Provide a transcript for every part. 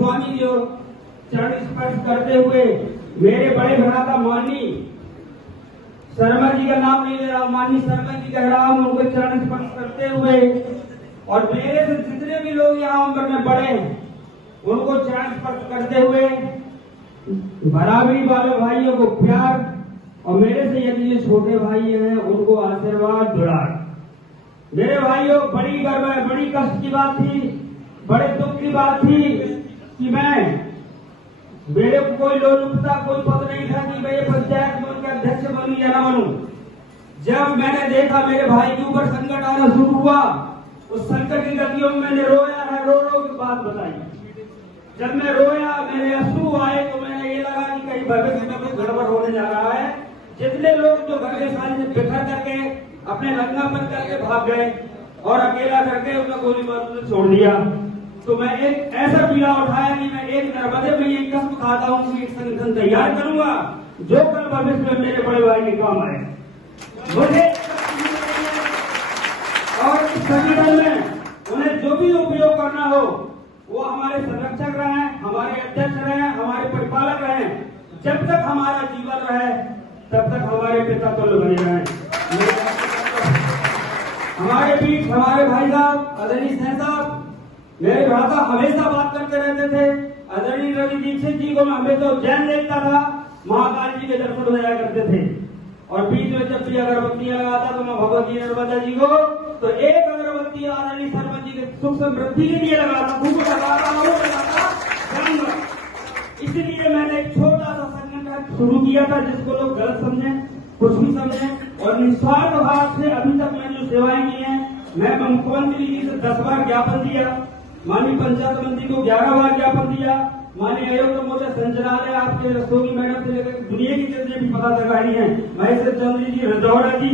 स्वामी जो चरण स्पर्श करते हुए मेरे बड़े भरा का माननी शर्मा जी का नाम नहीं ले रहा, माननी शर्मा जी कह रहा हूँ, उनको चरण स्पर्श करते हुए और मेरे से जितने भी लोग यहाँ उम्र में बड़े हैं उनको चरण स्पर्श करते हुए बराबरी वाले भाइयों को प्यार और मेरे से यदि ये छोटे भाई हैं उनको आशीर्वाद दुलार। मेरे भाइयों, बड़ी गर्व है, बड़ी कष्ट की बात थी, बड़े दुख की बात थी कि मेरे को कोई लोलुपता कोई पद नहीं था कि मैं पंचायत में उनके अध्यक्ष बनूं या न बनूं। जब मैंने देखा मेरे भाई के ऊपर संकट आना शुरू हुआ, उस संकट की गतियों में मैंने रोया है, रो रो की बात बताई। जब मैं रोया, मेरे आंसू आए तो मैंने ये लगा कि कहीं भविष्य में कुछ गड़बड़ होने जा रहा है। जितने लोग जो घर के सामने बिखर करके अपने लंगापन करके भाग गए और अकेला करके उन्हें गोली मार छोड़ दिया, तो मैं एक ऐसा पीड़ा उठाया कि मैं एक नर्मदे में ये कसम खाता हूँ कि एक संगठन तैयार करूंगा जो कल भविष्य में मेरे बड़े भाई के काम आए। मुझे और इस संगठन में उन्हें जो भी उपयोग करना हो वो हमारे संरक्षक रहे, हमारे अध्यक्ष रहे, हमारे परिपालक रहे। जब तक हमारा जीवन रहे तब तक हमारे पिता तुल्य बने रहे। हमारे बीच हमारे भाई साहब आदरणीय सिंह साहब, मेरे भ्राता हमेशा बात करते रहते थे। आदरणीय रवि दीक्षित जी को मैं हमेशा जैन देखता था, महाकाल जी के दर्शन हो जाया करते थे और बीच में जब भी अगरबत्तियां लगाता तो मैं भगवती नर्मदा जी को तो एक अगरबत्ती आदरणीय शर्मा जी के सुख समृद्धि के लिए लगाता, इसलिए मैंने एक छोटा सा संगठन शुरू किया था जिसको लोग गलत समझे, कुछ भी समझे, और निस्वार्थ भाव से अभी तक मैंने जो सेवाएं की हैं, मैं मुख्यमंत्री जी से 10 बार ज्ञापन दिया, माननीय पंचायत मंत्री को 11 बार ज्ञापन दिया, माननीय आयुक्त मोर्चा संचालय आपके रस्तोगी मैडम से लेकर दुनिया की जितने भी पदाधिकारी हैं, महेश चंद्र जी, रजौड़ा जी,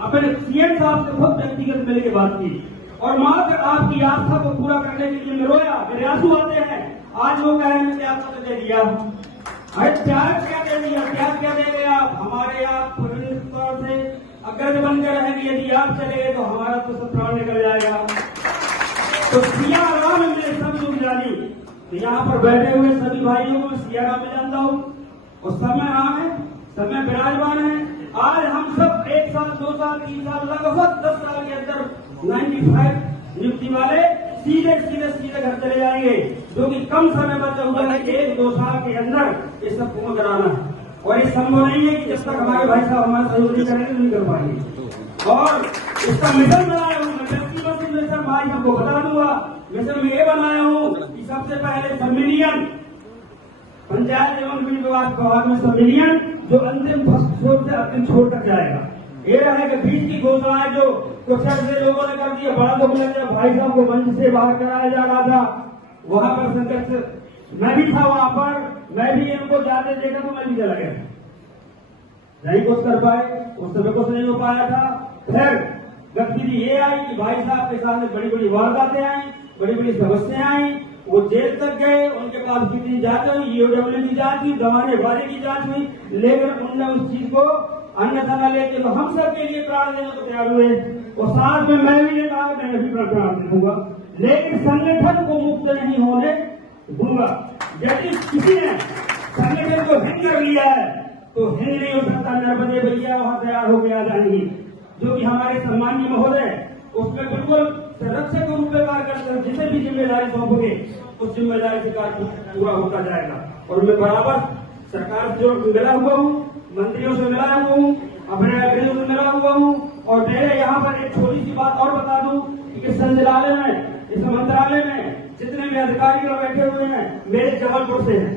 अपने सीएम साहब से बहुत व्यक्तिगत मिलकर बात की और मात्र आपकी आस्था को पूरा करने के लिए मैं रोया, मेरे आंसू आते हैं। आज वो कह रहे हैं प्यार तो दे दिया, अरे प्यार क्या दे दिया, प्यार क्या दे गए आप हमारे, आप तौर से अग्रज बनकर रहेंगे, यदि आप चले गए तो हमारा तो सब प्राण निकल जाएगा। तो सिया राम में सब जुड़ जानी, तो यहाँ पर बैठे हुए सभी भाइयों को सिया राम में जानता हूँ और सब में राम है, सब में विराजमान है। आज हम सब 1 साल 2 साल 3 साल लगभग 10 साल के अंदर 95 नियुक्ति वाले सीधे घर चले जाएंगे, जो कि कम समय बचा हुआ है, 1-2 साल के अंदर ये सब पूर्ण कराना है। और ये संभव नहीं है कि जब तक हमारे भाई साहब हमारा सहयोग नहीं करेंगे नहीं कर पाएंगे। और इसका मिशन बनाया हूँ मैं, व्यक्तिगत मिशन भाई सबको बता दूंगा। मिशन में ये बनाया हूँ कि सबसे पहले सम्मिलियन, पंचायत एवं विभाग में सम्मिलियन जो अंतिम छोर से अंतिम छोर तक जाएगा। ये रहेगा बीच की घोषणाएं जो कुछ ऐसे लोगों ने कर दिया, बड़ा दुख लग गया, भाई साहब को मंच से बाहर कराया जा रहा था, वहां पर संघर्ष मैं भी था, वहां पर मैं भी इनको जाते देखा तो मैं भी चला गया, नहीं कुछ कर पाए, उस समय कुछ नहीं हो पाया था। फिर गतिविधि ये आई कि भाई साहब के सामने बड़ी बड़ी वारदातें आई, बड़ी बड़ी समस्याएं आई, वो जेल तक गए, उनके पास कितनी जांच हुई, ईओडब्ल्यू की जांच हुई, दवाने वाले की जांच हुई, लेकिन उनने उस चीज को अन्यथा न लेके तो हम सब के लिए प्राण देने को तैयार हुए और साथ में मैं भी ने कहा मैं भी प्राण दे दूंगा, लेकिन संगठन को मुक्त नहीं होने दूंगा। यदि किसी ने संगठन को हिंद कर लिया है तो हिंद नहीं हो सकता, नर्मदे भैया वहां तैयार होकर आ जाएंगी, जो कि हमारे सम्मानीय महोदय उसमें बिल्कुल संरक्षक के रूप में कार्य करते हैं। जिसे भी जिम्मेदारी सौंपोगे उस जिम्मेदारी से कार्य पूरा होता जाएगा। और मैं बराबर सरकार से जो मिला हुआ हूँ, मंत्रियों से मिला हुआ हूँ, अपने अग्रजों से मिला हुआ हूँ। और मेरे यहाँ पर एक छोटी सी बात और बता दूं कि इस संचालय में, इस मंत्रालय में जितने भी अधिकारी लोग बैठे हुए हैं मेरे जबलपुर से हैं।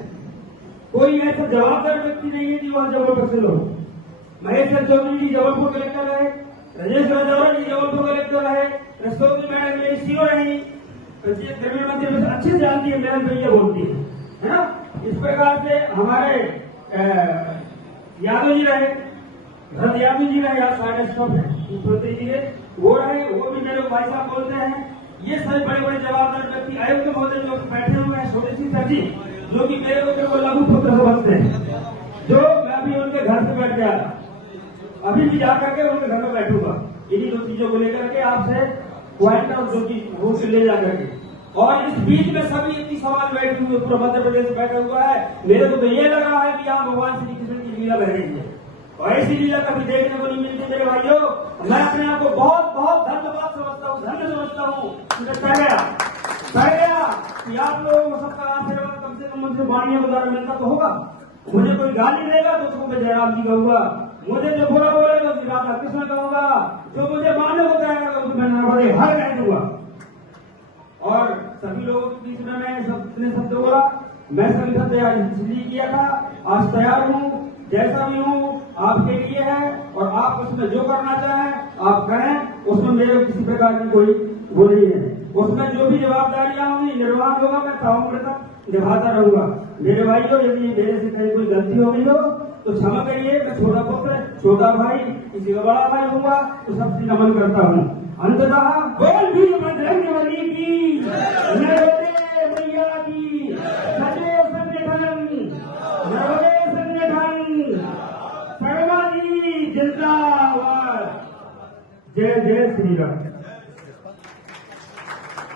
कोई ऐसा जवाबदार व्यक्ति नहीं है कि वहाँ जबलपुर से लोग। महेश चौधरी जी जबलपुर कलेक्टर रहे, राजेश रजौरा जी जबलपुर कलेक्टर रहे, रस्तोगी मैडम मेरी सीओ रही, ग्रामीण मंत्री में अच्छे से जानती है, मेरा भैया बोलती है ना। इस प्रकार से हमारे यादव जी रहे, भरत यादव जी रहे, यार साढ़े सब है मुख्यमंत्री जी के वो रहे, वो भी मेरे भाई साहब बोलते हैं। ये सभी बड़े बड़े जवाबदार व्यक्ति आयुक्त महोदय जो बैठे हुए हैं, छोटी सी सर जी जो कि मेरे को लघु पुत्र समझते हैं, जो मैं भी उनके घर से बैठ गया, अभी भी जाकर के उनके घर में बैठूंगा, इन्हीं दो चीजों को लेकर के आपसे पॉइंट आउट जो की ले जाकर के। और इस बीच में सभी इतनी सवाल बैठे हुए, पूरा मध्य प्रदेश बैठा हुआ है। मेरे को तो ये लग रहा है कि यहाँ भगवान श्री कृष्ण की लीला बह रही है, और ऐसी लीला कभी देखने को नहीं मिलती मेरे भाइयों। मैं अपने आप को बहुत बहुत धन्यवाद समझता हूँ, धन्य समझता हूँ कह गया कि आप लोगों को सबका आशीर्वाद कम से कम मुझसे वाणियों के द्वारा मिलता तो होगा। मुझे कोई गाली देगा तो उसको मैं जयराम जी कहूंगा, मुझे जो बुरा बोलेगा तो राधा कृष्ण कहूंगा, जो मुझे मानने को कहेगा तो मैं नर्मदे हर कह दूंगा। और सभी लोगों के बीच में मैं इतने शब्द बोला, मैं सभी का तैयार इसलिए किया था, आज तैयार हूँ, जैसा भी हूँ आपके लिए है, और आप उसमें जो करना चाहें आप करें, उसमें मेरे किसी प्रकार की कोई वो नहीं है। उसमें जो भी जवाबदारियां होंगी निर्वाह होगा, मैं ताउम्र तक निभाता रहूंगा। मेरे भाइयों, यदि मेरे से कहीं कोई गलती हो गई हो तो क्षमा करिए। मैं छोटा पुत्र, छोटा भाई, किसी का बड़ा भाई होगा तो सबसे नमन करता हूँ। अंततः बोल भी बजरंगबली की, नर्मदे मैया की, सदैव संगठन, नर्मदे संगठन, शर्मा जी जिंदाबाद। जय जय श्री राम।